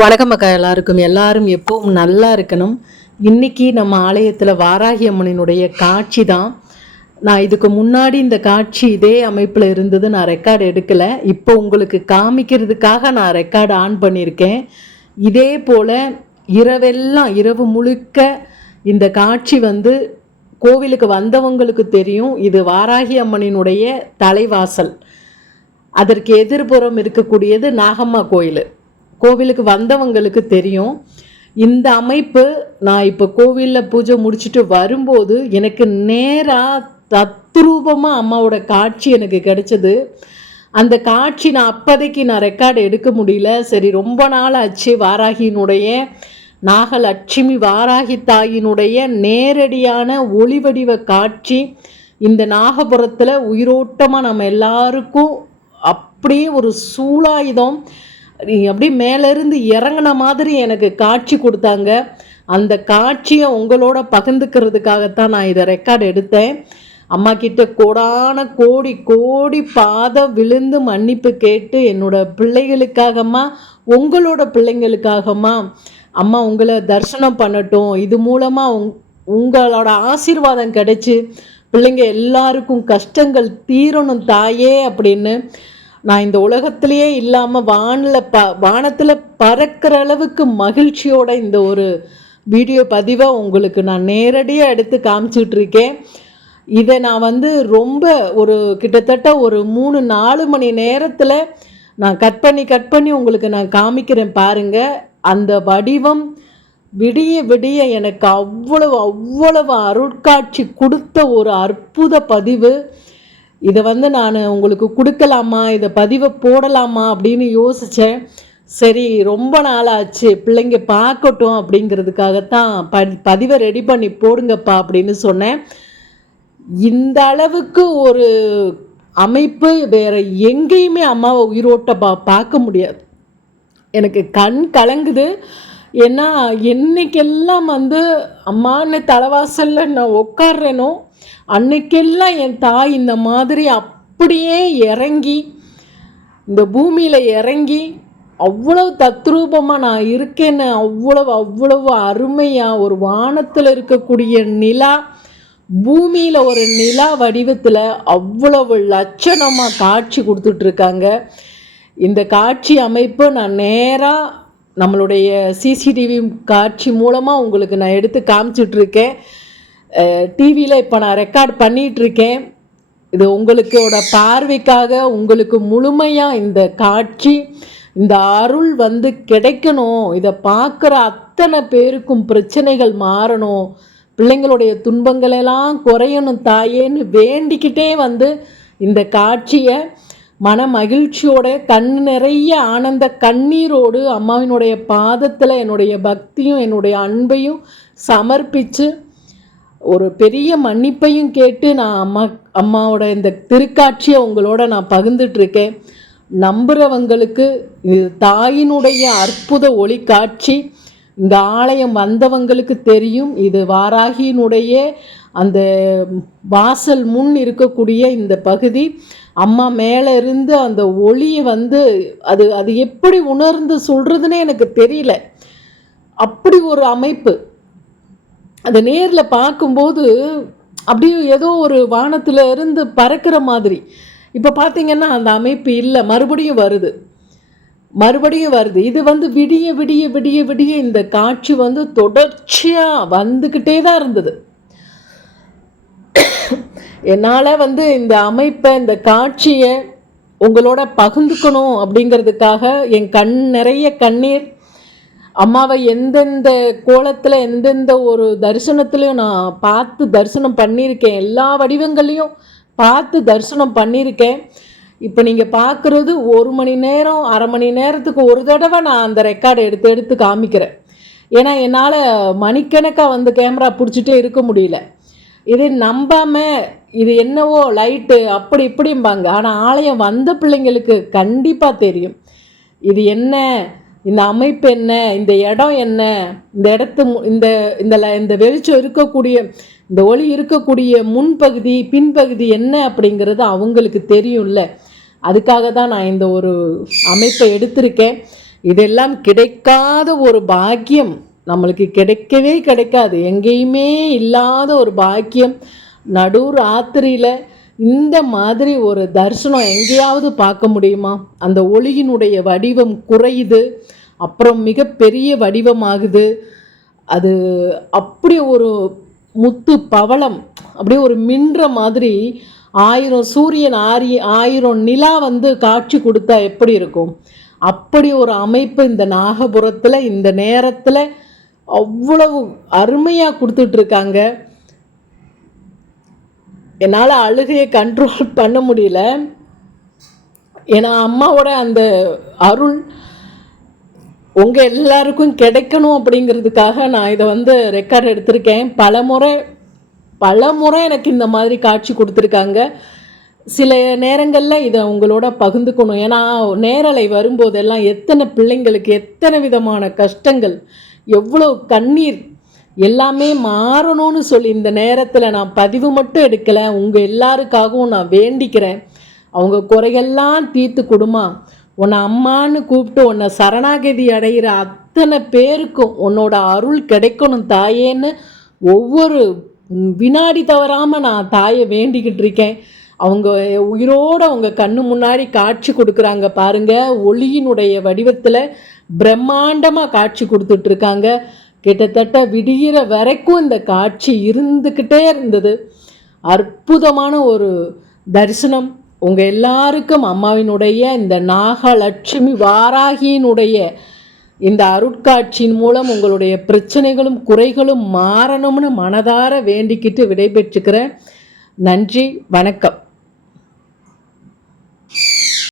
வணக்கம் அக்கா. எல்லாரும் எப்பவும் நல்லா இருக்கணும். இன்னைக்கு நம்ம ஆலயத்தில் வாராகி அம்மனினுடைய காட்சி தான். நான் இதுக்கு முன்னாடி இந்த காட்சி இதே அமைப்பில் இருந்தது, நான் ரெக்கார்டு எடுக்கலை. இப்போ உங்களுக்கு காமிக்கிறதுக்காக நான் ரெக்கார்டு ஆன் பண்ணியிருக்கேன். இதே போல் இரவு முழுக்க இந்த காட்சி கோவிலுக்கு வந்தவங்களுக்கு தெரியும். இது வாராகி அம்மனினுடைய தலைவாசல். அதற்கு எதிர்புறம் இருக்கக்கூடியது நாகம்மா கோவிலுக்கு வந்தவங்களுக்கு தெரியும். இந்த அமைப்பு நான் இப்போ கோவிலில் பூஜை முடிச்சுட்டு வரும்போது எனக்கு நேராக தத்ரூபமாக அம்மாவோட காட்சி எனக்கு கிடைச்சது. அந்த காட்சி அப்போதைக்கு நான் ரெக்கார்டு எடுக்க முடியல. சரி, ரொம்ப நாள் ஆச்சு. வாராகியினுடைய நாகலட்சுமி வாராகி தாயினுடைய நேரடியான ஒளிவடிவ காட்சி இந்த நாகபுரத்தில் உயிரோட்டமாக நம்ம எல்லாருக்கும் அப்படியே ஒரு சூலாயுதம் அப்படியே மேலேருந்து இறங்கின மாதிரி எனக்கு காட்சி கொடுத்தாங்க. அந்த காட்சியை உங்களோட பகிர்ந்துக்கிறதுக்காகத்தான் நான் இதை ரெக்கார்டு எடுத்தேன். அம்மா கிட்ட கோடான கோடி கோடி பாதம் விழுந்து மன்னிப்பு கேட்டு, என்னோட பிள்ளைகளுக்காகம்மா, உங்களோட பிள்ளைங்களுக்காகம்மா அம்மா உங்களை தரிசனம் பண்ணட்டும், இது மூலமாக உங்களோட ஆசீர்வாதம் கிடைச்சி பிள்ளைங்க எல்லாருக்கும் கஷ்டங்கள் தீரணும் தாயே அப்படின்னு நான் இந்த உலகத்திலேயே இல்லாமல் வானத்தில் பறக்கிற அளவுக்கு மகிழ்ச்சியோட இந்த ஒரு வீடியோ பதிவை உங்களுக்கு நான் நேரடியாக எடுத்து காமிச்சிட்டு இருக்கேன். இதை நான் ரொம்ப கிட்டத்தட்ட ஒரு 3-4 மணி நேரத்தில் நான் கட் பண்ணி உங்களுக்கு நான் காமிக்கிறேன் பாருங்கள். அந்த வடிவம் விடிய விடிய எனக்கு அவ்வளவு அருட்காட்சி கொடுத்த ஒரு அற்புத பதிவு. இதை நான் உங்களுக்கு கொடுக்கலாமா, இதை பதிவை போடலாமா அப்படின்னு யோசித்தேன். சரி, ரொம்ப நாளாச்சு, பிள்ளைங்க பார்க்கட்டும் அப்படிங்கிறதுக்காகத்தான் பதிவை ரெடி பண்ணி போடுங்கப்பா அப்படின்னு சொன்னேன். இந்த அளவுக்கு ஒரு அமைப்பு வேறு எங்கேயுமே அம்மாவை உயிரோட்ட பார்க்க முடியாது. எனக்கு கண் கலங்குது. ஏன்னா என்னைக்கெல்லாம் அம்மான்னு தலைவாசலில் நான் உட்கார்றேனோ அன்னைக்கெல்லாம் என் தாய் இந்த மாதிரி அப்படியே இறங்கி இந்த பூமியில் இறங்கி அவ்வளவு தத்ரூபமாக நான் இருக்கேன்னு அவ்வளவு அருமையாக ஒரு வானத்தில் இருக்கக்கூடிய நிலா, பூமியில் ஒரு நிலா வடிவத்தில் அவ்வளவு லட்சணமாக காட்சி கொடுத்துட்ருக்காங்க. இந்த காட்சி அமைப்பு நான் நேராக நம்மளுடைய சிசிடிவி காட்சி மூலமாக உங்களுக்கு நான் எடுத்து காமிச்சிட்ருக்கேன். டிவியில் இப்போ நான் ரெக்கார்ட் பண்ணிகிட்ருக்கேன். இது உங்களுக்கோட பார்வைக்காக, உங்களுக்கு முழுமையாக இந்த காட்சி, இந்த அருள் கிடைக்கணும். இதை பார்க்குற அத்தனை பேருக்கும் பிரச்சனைகள் மாறணும், பிள்ளைங்களுடைய துன்பங்களெல்லாம் குறையணும் தாயேன்னு வேண்டிக்கிட்டே இந்த காட்சியை மன மகிழ்ச்சியோட கண் நிறைய ஆனந்த கண்ணீரோடு அம்மாவினுடைய பாதத்தில் என்னுடைய பக்தியும் என்னுடைய அன்பையும் சமர்ப்பித்து ஒரு பெரிய மன்னிப்பையும் கேட்டு நான் அம்மாவோட இந்த திருக்காட்சியை உங்களோட நான் பகிர்ந்துட்டுருக்கேன். நம்புகிறவங்களுக்கு இது தாயினுடைய அற்புத ஒளி காட்சி. இந்த ஆலயம் வந்தவங்களுக்கு தெரியும். இது வாராகியினுடைய அந்த வாசல் முன் இருக்கக்கூடிய இந்த பகுதி. அம்மா மேலே இருந்து அந்த ஒளியை அது எப்படி உணர்ந்து சொல்கிறதுனே எனக்கு தெரியல. அப்படி ஒரு அமைப்பு. அதை நேரில் பார்க்கும்போது அப்படியே ஏதோ ஒரு வானத்தில் இருந்து பறக்கிற மாதிரி. இப்போ பார்த்திங்கன்னா அந்த அமைப்பு இல்லை, மறுபடியும் வருது. இது விடிய விடிய விடிய விடிய இந்த காட்சி தொடர்ச்சியாக வந்துக்கிட்டே தான் இருந்தது. என்னால் இந்த அமைப்பை, இந்த காட்சியை உங்களோட பகிர்ந்துக்கணும் அப்படிங்கிறதுக்காக என் கண் நிறைய கண்ணீர். அம்மாவை எந்தெந்த கோலத்தில் எந்தெந்த ஒரு தரிசனத்துலையும் நான் பார்த்து தரிசனம் பண்ணியிருக்கேன். எல்லா வடிவங்களையும் பார்த்து தரிசனம் பண்ணியிருக்கேன். இப்போ நீங்கள் பார்க்குறது 1 மணி நேரம், அரை மணி நேரத்துக்கு ஒரு தடவை நான் அந்த ரெக்கார்டை எடுத்து காமிக்கிறேன். ஏன்னா என்னால் மணிக்கணக்காக கேமரா பிடிச்சிட்டே இருக்க முடியல. இது நம்பாமல் இது என்னவோ லைட்டு அப்படி இப்படிம்பாங்க. ஆனால் ஆலயம் வந்த பிள்ளைங்களுக்கு கண்டிப்பாக தெரியும் இது என்ன, இந்த அமைப்பு என்ன, இந்த இடம் என்ன, இந்த இடத்து இந்த வெளிச்சம் இருக்கக்கூடிய, இந்த ஒளி இருக்கக்கூடிய முன்பகுதி பின்பகுதி என்ன அப்படிங்கிறது அவங்களுக்கு தெரியும்ல. அதுக்காக தான் நான் இந்த ஒரு அமைப்பை எடுத்திருக்கேன். இதெல்லாம் கிடைக்காத ஒரு பாக்கியம், நம்மளுக்கு கிடைக்கவே கிடைக்காது, எங்கேயுமே இல்லாத ஒரு பாக்கியம். நடு ராத்திரியில் இந்த மாதிரி ஒரு தரிசனம் எங்கேயாவது பார்க்க முடியுமா? அந்த ஒளியினுடைய வடிவம் குறையுது, அப்புறம் மிகப்பெரிய வடிவமாகுது. அது அப்படி ஒரு முத்து பவளம், அப்படியே ஒரு மின்ற மாதிரி 1000 சூரியன் 1000 நிலா காட்சி கொடுத்தா எப்படி இருக்கும்? அப்படி ஒரு அமைப்பு இந்த நாகபுரத்தில் இந்த நேரத்தில் அவ்வளவு அருமையாக கொடுத்துட்ருக்காங்க. என்னால் அழுகையை கண்ட்ரோல் பண்ண முடியல. ஏன்னா அம்மாவோட அந்த அருள் உங்கள் எல்லாருக்கும் கிடைக்கணும் அப்படிங்கிறதுக்காக நான் இதை ரெக்கார்ட் எடுத்திருக்கேன். பல முறை எனக்கு இந்த மாதிரி காட்சி கொடுத்துருக்காங்க. சில நேரங்களில் இதை உங்களோட பகிர்ந்துக்கணும். ஏன்னா நேரலை வரும்போதெல்லாம் எத்தனை பிள்ளைங்களுக்கு எத்தனை விதமான கஷ்டங்கள், எவ்வளோ கண்ணீர், எல்லாமே மாறணும்னு சொல்லி இந்த நேரத்தில் நான் பதிவு மட்டும் எடுக்கலை, உங்கள் எல்லாருக்காகவும் நான் வேண்டிக்கிறேன். அவங்க குறைகள்லாம் தீர்த்து கொடுமா. உன்னை அம்மான்னு கூப்பிட்டு உன்னை சரணாகதி அடைகிற அத்தனை பேருக்கும் உன்னோட அருள் கிடைக்கணும் தாயேன்னு ஒவ்வொரு வினாடி தவறாமல் நான் தாயை வேண்டிக்கிட்டு இருக்கேன். அவங்க உயிரோடு அவங்க கண்ணு முன்னாடி காட்சி கொடுக்குறாங்க பாருங்கள். ஒளியினுடைய வடிவத்தில் பிரம்மாண்டமாக காட்சி கொடுத்துட்ருக்காங்க. கிட்டத்தட்ட விடிகிற வரைக்கும் இந்த காட்சி இருந்துக்கிட்டே இருந்தது. அற்புதமான ஒரு தரிசனம். உங்கள் எல்லாருக்கும் அம்மாவினுடைய இந்த நாகலட்சுமி வாராகியினுடைய இந்த அருட்காட்சியின் மூலம் உங்களுடைய பிரச்சனைகளும் குறைகளும் மாறணும்னு மனதார வேண்டிக்கிட்டு விடைபெற்றுக்கிறேன். நன்றி, வணக்கம்.